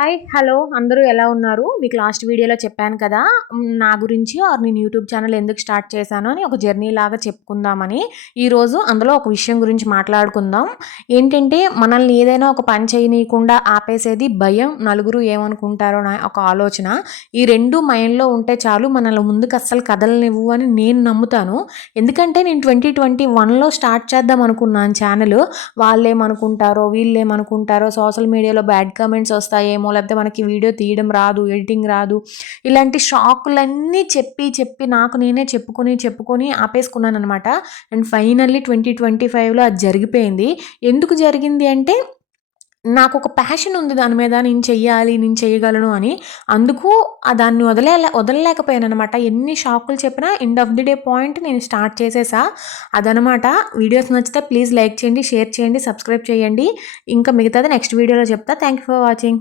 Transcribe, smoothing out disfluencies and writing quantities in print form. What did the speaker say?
Hi hello అందరూ ఎలా ఉన్నారు? మీకు లాస్ట్ వీడియోలో చెప్పాను కదా నా గురించి నేను యూట్యూబ్ ఛానల్ ఎందుకు స్టార్ట్ చేశాను అని ఒక జర్నీ లాగా చెప్పుకుందామని. ఈరోజు అందులో ఒక విషయం గురించి మాట్లాడుకుందాం. ఏంటంటే మనల్ని ఏదైనా ఒక పని చేయనీయకుండా ఆపేసేది భయం, నలుగురు ఏమనుకుంటారో అనే ఒక ఆలోచన. ఈ రెండు మైండ్లో ఉంటే చాలు మనల్ని ముందుకు అస్సలు కదలనివ్వు అని నేను నమ్ముతాను. ఎందుకంటే నేను 2021లో స్టార్ట్ చేద్దాం అనుకున్నాను ఛానల్. వాళ్ళేమనుకుంటారో వీళ్ళేమనుకుంటారో, సోషల్ మీడియాలో బ్యాడ్ కామెంట్స్ వస్తాయేమో, లేకపోతే మనకి వీడియో తీయడం రాదు, ఎడిటింగ్ రాదు, ఇలాంటి షాకులన్నీ చెప్పి నాకు నేనే చెప్పుకొని ఆపేసుకున్నాను అనమాట. అండ్ ఫైనల్లీ 2025లో అది జరిగిపోయింది. ఎందుకు జరిగింది అంటే నాకు ఒక ప్యాషన్ ఉంది దాని మీద, నేను చెయ్యాలి, నేను చేయగలను అని. అందుకు దాన్ని వదలలేకపోయాను అనమాట. ఎన్ని షాకులు చెప్పినా end of the day point నేను స్టార్ట్ చేసేసా. అదనమాట. వీడియోస్ నచ్చితే ప్లీజ్ లైక్ చేయండి, షేర్ చేయండి, సబ్స్క్రైబ్ చేయండి. ఇంకా మిగతాది నెక్స్ట్ వీడియోలో చెప్తా. Thank you for watching.